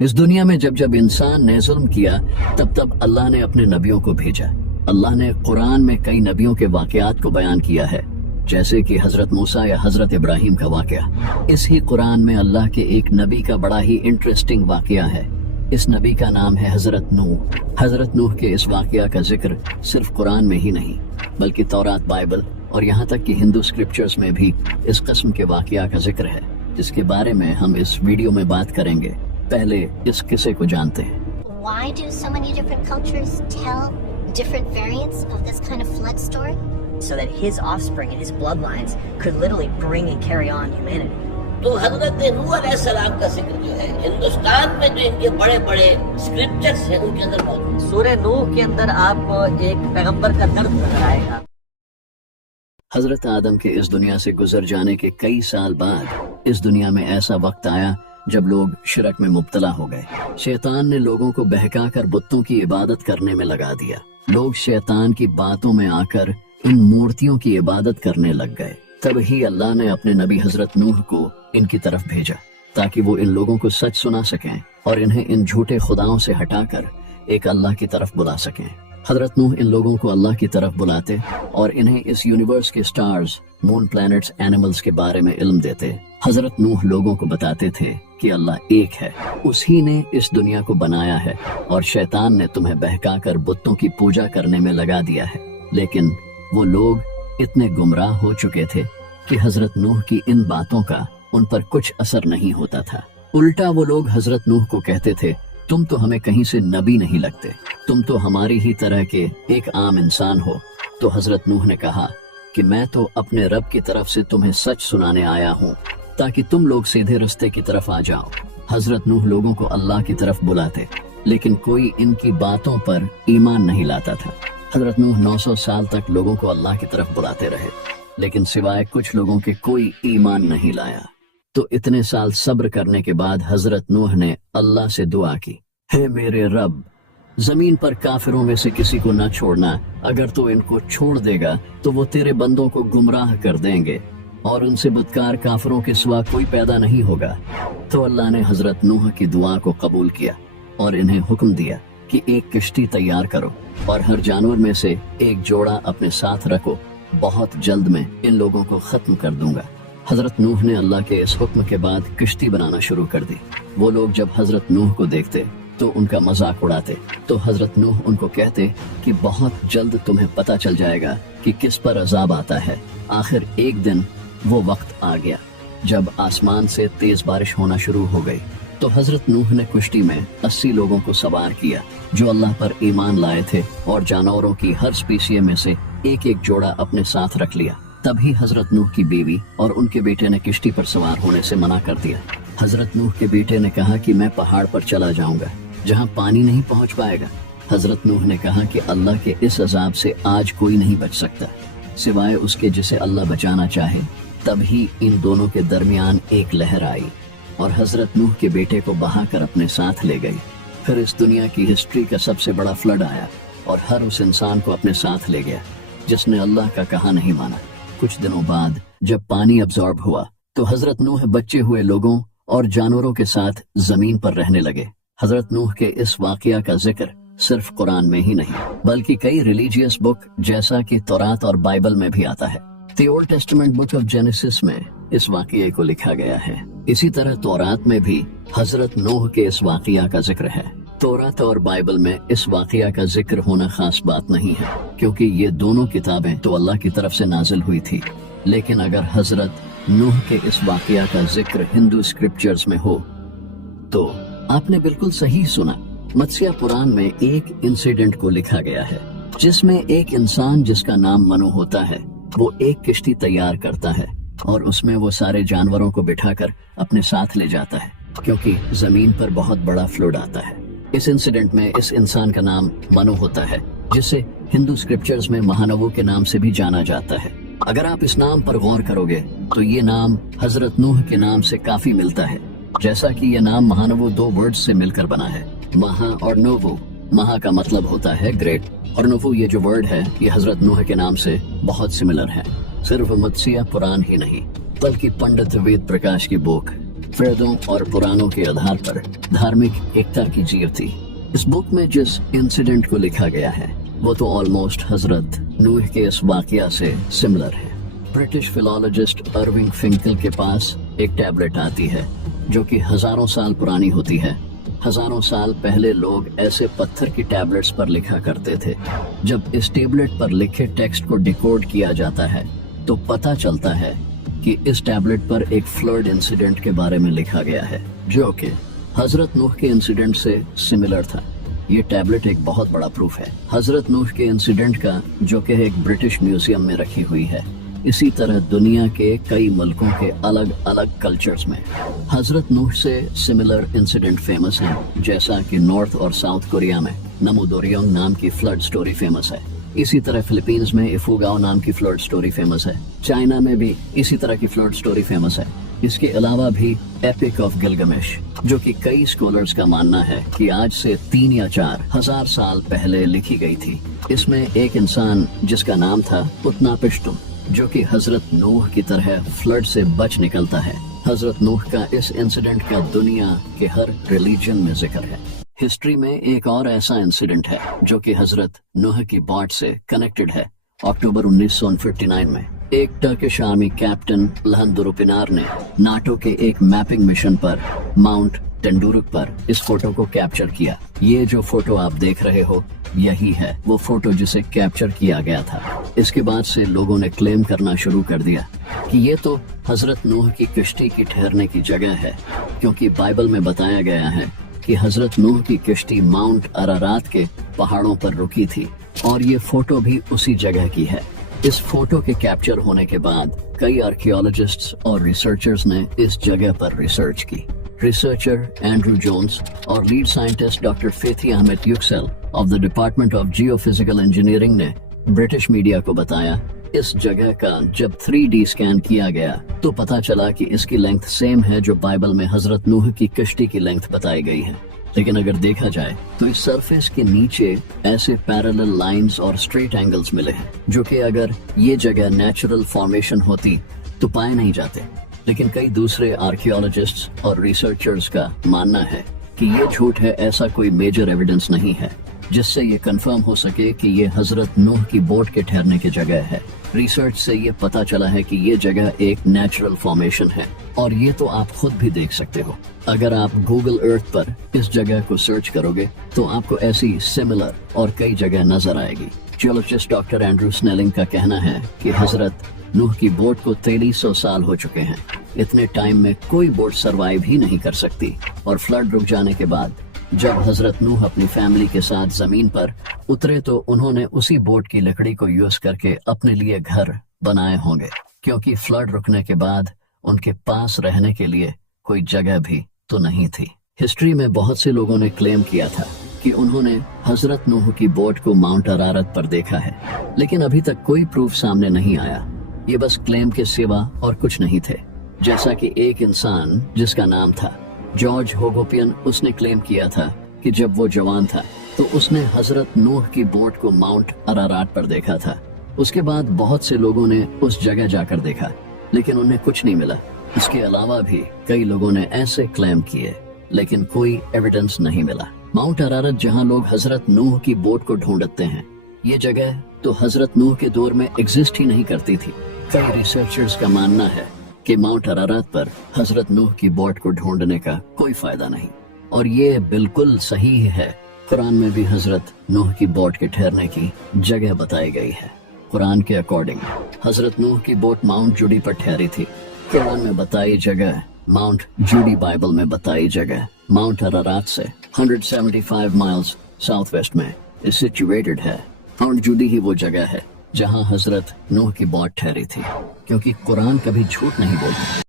इस दुनिया में जब जब इंसान ने जुल्म किया तब तब अल्लाह ने अपने नबियों को भेजा। अल्लाह ने कुरान में कई नबियों के वाकयात को बयान किया है, जैसे कि हजरत मूसा या हजरत इब्राहिम का वाकया। इस ही कुरान में अल्लाह के एक नबी का बड़ा ही इंटरेस्टिंग वाकया है। इस नबी का नाम है हजरत नूह। हजरत नूह के इस वाकया का जिक्र सिर्फ कुरान में ही नहीं बल्कि तौरात, बाइबल और यहाँ तक कि हिंदू स्क्रिप्चर्स में भी इस किस्म के वाकया का जिक्र है, जिसके बारे में हम इस वीडियो में बात करेंगे। पहले इस किस्से को जानते हैं। Why do so many different cultures tell different variants of this kind of flood story? So that his offspring and his bloodlines could literally bring and carry on humanity. तो हजरत नूह अलैहिस्सलाम का जिक्र जो है हिंदुस्तान में जो इनके बड़े बड़े स्क्रिप्चर्स हैं उनके अंदर मौजूद है। सूरह नूह के अंदर आपको एक पैगंबर का दर्द नजर आएगा। हजरत आदम के इस दुनिया से गुजर जाने के कई साल बाद इस दुनिया में ऐसा वक्त आया जब लोग शिरक में मुब्तला हो गए। शैतान ने लोगों को बहकाकर बुतों की इबादत करने में लगा दिया। लोग शैतान की बातों में आकर इन मूर्तियों की इबादत करने लग गए। तब ही अल्लाह ने अपने नबी हजरत नूह को इनकी तरफ भेजा ताकि वो इन लोगों को सच सुना सकें और इन्हें इन झूठे खुदाओं से हटाकर एक अल्लाह की तरफ बुला सकें। हजरत नूह इन लोगों को अल्लाह की तरफ बुलाते और इन्हें इस यूनिवर्स के स्टार्स, मून, प्लैनेट्स, एनिमल्स के बारे में इल्म देते। हजरत नूह लोगों को बताते थे कि अल्लाह एक है, उसी ने इस दुनिया को बनाया है और शैतान ने तुम्हें बहकाकर बुतों की पूजा करने में लगा दिया है। लेकिन वो लोग इतने गुमराह हो चुके थे कि हजरत नूह की इन बातों का उन पर कुछ असर नहीं होता था। उल्टा वो लोग हजरत नूह को कहते थे, तुम तो हमें कहीं से नबी नहीं लगते, तुम तो हमारी ही तरह के एक आम इंसान हो। तो हजरत नूह ने कहा कि मैं तो अपने रब की तरफ से तुम्हें सच सुनाने आया हूँ ताकि तुम लोग सीधे रास्ते की तरफ आ जाओ। हजरत नूह लोगों को अल्लाह की तरफ बुलाते, लेकिन कोई इनकी बातों पर ईमान नहीं लाता था। हजरत नूह 900 साल तक लोगों को अल्लाह की तरफ बुलाते रहे, लेकिन सिवाय कुछ लोगों के कोई ईमान नहीं लाया। तो इतने साल सब्र करने के बाद हजरत नूह ने अल्लाह से दुआ की, हे मेरे रब, जमीन पर काफिरों में से किसी को न छोड़ना। अगर तू इनको छोड़ देगा तो वो तेरे बंदों को गुमराह कर देंगे और उनसे बदकार काफिरों के सिवा कोई पैदा नहीं होगा। तो अल्लाह ने हजरत नूह की दुआ को कबूल किया और इन्हें हुक्म दिया कि एक कश्ती तैयार करो और हर जानवर में से एक जोड़ा अपने साथ रखो। बहुत जल्द मैं इन लोगों को खत्म कर दूंगा। हजरत नूह ने अल्लाह के इस हुक्म के बाद कश्ती बनाना शुरू कर दी। वो लोग जब हजरत नूह को देखते तो उनका मजाक उड़ाते। तो हजरत नूह उनको कहते कि बहुत जल्द तुम्हें पता चल जाएगा कि किस पर अजाब आता है। आखिर एक दिन वो वक्त आ गया जब आसमान से तेज बारिश होना शुरू हो गई। तो हजरत नूह ने कश्ती में 80 लोगों को सवार किया जो अल्लाह पर ईमान लाए थे और जानवरों की हर स्पीसीज में से एक एक जोड़ा अपने साथ रख लिया। तभी हजरत नूह की बीवी और उनके बेटे ने किश्ती पर सवार होने से मना कर दिया। हजरत नूह के बेटे ने कहा कि मैं पहाड़ पर चला जाऊंगा जहां पानी नहीं पहुंच पाएगा। हजरत नूह ने कहा कि अल्लाह के इस अजाब से आज कोई नहीं बच सकता सिवाय उसके जिसे अल्लाह बचाना चाहे। तभी इन दोनों के दरमियान एक लहर आई और हजरत नूह के बेटे को बहाकर अपने साथ ले गई। फिर इस दुनिया की हिस्ट्री का सबसे बड़ा फ्लड आया और हर उस इंसान को अपने साथ ले गया जिसने अल्लाह का कहा नहीं माना। कुछ दिनों बाद जब पानी अब्जॉर्ब हुआ तो हजरत नूह बचे हुए लोगों और जानवरों के साथ जमीन पर रहने लगे। हजरत नूह के इस वाकया का जिक्र सिर्फ कुरान में ही नहीं बल्कि कई रिलीजियस बुक जैसा कि तौरात और बाइबल में भी आता है। The old testament book of genesis में इस वाकये को लिखा गया है। इसी तरह तौरात में भी हजरत नूह के इस वाकया का जिक्र है। तौरात और बाइबल में इस वाकया का जिक्र होना खास बात नहीं है क्योंकि ये दोनों किताबें तो अल्लाह की तरफ से नाजिल हुई थी। लेकिन अगर हजरत नूह के इस वाकया का जिक्र हिंदू स्क्रिप्चर्स में हो तो आपने बिल्कुल सही सुना। मत्स्य पुराण में एक इंसिडेंट को लिखा गया है जिसमें एक इंसान जिसका नाम मनु होता है वो एक किश्ती तैयार करता है और उसमें वो सारे जानवरों को बिठाकर अपने साथ ले जाता है क्योंकि जमीन पर बहुत बड़ा फ्लड आता है। इस इंसिडेंट में इस इंसान का नाम मनु होता है जिसे हिंदू स्क्रिप्चर्स में महानवू के नाम से भी जाना जाता है। अगर आप इस नाम पर गौर करोगे तो ये नाम हजरत नूह के नाम से काफी मिलता है। जैसा कि ये नाम महानवू 2 वर्ड्स से मिलकर बना है, महा और नोवो। महा का मतलब होता है ग्रेट और नोवो ये जो वर्ड है ये हजरत नूह के नाम से बहुत सिमिलर है। सिर्फ मत्स्य पुराण ही नहीं बल्कि पंडित वेद प्रकाश की बुक वेदों और पुराणों के आधार पर धार्मिक एकता की जीव थी। इस बुक में जिस इंसिडेंट को लिखा गया है वो तो ऑलमोस्ट हजरत नूह के इस वाकया से सिमिलर है। ब्रिटिश फिलोलॉजिस्ट अर्विंग फिंकल के पास एक टैबलेट आती है जो कि हजारों साल पुरानी होती है। हजारों साल पहले लोग ऐसे पत्थर की टैबलेट्स पर लिखा करते थे। जब इस टैबलेट पर लिखे टेक्स्ट को डिकोड किया जाता है तो पता चलता है कि इस टैबलेट पर एक फ्लड इंसिडेंट के बारे में लिखा गया है जो कि हजरत नूह के इंसिडेंट से सिमिलर था। ये टैबलेट एक बहुत बड़ा प्रूफ है हजरत नूह के इंसिडेंट का, जो कि एक ब्रिटिश म्यूजियम में रखी हुई है। इसी तरह दुनिया के कई मुल्कों के अलग अलग कल्चर्स में हजरत नूह से सिमिलर इंसिडेंट फेमस हैं, जैसा कि नॉर्थ और साउथ कोरिया में नमोदोरियोंग नाम की फ्लड स्टोरी फेमस है। इसी तरह फिलीपींस में इफुगाओ नाम की फ्लड स्टोरी फेमस है। चाइना में भी इसी तरह की फ्लड स्टोरी फेमस है। इसके अलावा भी एपिक ऑफ गिलगमेश, जो कि कई स्कॉलर्स का मानना है कि आज से 3 या 4 हजार साल पहले लिखी गई थी। इसमें एक इंसान जिसका नाम था उत्नापिष्टुम, जो कि हजरत नूह की तरह फ्लड से बच निकलता है। हजरत नूह का इस इंसिडेंट का दुनिया के हर रिलीजन में जिक्र है। हिस्ट्री में एक और ऐसा इंसिडेंट है जो कि हजरत नूह की बॉट से कनेक्टेड है। अक्टूबर 1959 में एक टर्किश आर्मी कैप्टन लहन दुरुपिनार ने नाटो के एक मैपिंग मिशन पर माउंट टेंडुरुक पर इस फोटो को कैप्चर किया। ये जो फोटो आप देख रहे हो यही है वो फोटो जिसे कैप्चर किया गया था। इसके बाद से लोगों ने क्लेम करना शुरू कर दिया कि ये तो हजरत नूह की किश्ती की ठहरने की जगह है, क्योंकि बाइबल में बताया गया है कि हजरत नूह की किश्ती माउंट अरारात के पहाड़ों पर रुकी थी और ये फोटो भी उसी जगह की है। इस फोटो के कैप्चर होने के बाद कई आर्कियोलॉजिस्ट्स और रिसर्चर्स ने इस जगह पर रिसर्च की। रिसर्चर एंड्रू जोन्स और lead scientist doctor Fethi Ahmet Yuksel of the department of geophysical engineering ने ब्रिटिश मीडिया को बताया इस जगह का जब 3D स्कैन किया गया तो पता चला कि इसकी लेंथ सेम है जो बाइबल में हजरत नूह की किश्ती की लेंथ बताई गई है। लेकिन अगर देखा जाए तो इस सरफेस के नीचे ऐसे पैरेलल लाइंस और स्ट्रेट एंगल्स मिले हैं जो कि अगर ये जगह नेचुरल फॉर्मेशन होती तो पाए नहीं जाते। लेकिन कई दूसरे आर्कियोलॉजिस्ट्स और रिसर्चर्स का मानना है कि ये झूठ है, ऐसा कोई मेजर एविडेंस नहीं है जिससे ये कंफर्म हो सके कि ये हजरत नूह की बोट के ठहरने की जगह है। रिसर्च से ये पता चला है कि ये जगह एक नेचुरल फॉर्मेशन है और ये तो आप खुद भी देख सकते हो। अगर आप गूगल अर्थ पर इस जगह को सर्च करोगे तो आपको ऐसी सिमिलर और कई जगह नजर आएगी। जियोलॉजिस्ट डॉक्टर एंड्रू स्नेलिंग का कहना है कि हजरत नूह की बोट को 2300 साल हो चुके हैं। इतने टाइम में कोई बोट सरवाइव ही नहीं कर सकती और फ्लड रुक जाने के बाद जब हजरत नूह अपनी फैमिली के साथ जमीन पर उतरे तो उन्होंने उसी बोट की लकड़ी को यूज करके अपने लिए घर बनाए होंगे, क्योंकि फ्लड रुकने के बाद उनके पास रहने के लिए कोई जगह भी तो नहीं थी। हिस्ट्री में बहुत से लोगों ने क्लेम किया था कि उन्होंने हजरत नूह की बोट को माउंट अरारत पर देखा है, लेकिन अभी तक कोई प्रूफ सामने नहीं आया। ये बस क्लेम के सिवा और कुछ नहीं थे। जैसा कि एक इंसान जिसका नाम था जॉर्ज होगोपियन, उसने क्लेम किया था कि जब वो जवान था तो उसने हजरत नूह की बोट को माउंट अरारात पर देखा था। उसके बाद बहुत से लोगों ने उस जगह जाकर देखा लेकिन उन्हें कुछ नहीं मिला। इसके अलावा भी कई लोगों ने ऐसे क्लेम किए लेकिन कोई एविडेंस नहीं मिला। माउंट अरारत जहां लोग हजरत नूह की बोट को ढूंढते हैं, ये जगह तो हजरत नूह के दौर में एग्जिस्ट ही नहीं करती थी। कई रिसर्चर्स का मानना है कि माउंट अरारत पर हजरत नूह की बोट को ढूंढने का कोई फायदा नहीं, और ये बिल्कुल सही है। कुरान में भी हजरत नूह की बोट के ठहरने की जगह बताई गई है। कुरान के अकॉर्डिंग हजरत नूह की बोट माउंट जूडी पर ठहरी थी। कुरान में बताई जगह माउंट जूडी, बाइबल में बताई जगह माउंट अरारत से 175 माइल्स साउथ वेस्ट में सिचुएटेड है। माउंट जूडी ही वो जगह है जहां हजरत नूह की बोट ठहरी थी, क्योंकि कुरान कभी झूठ नहीं बोलता।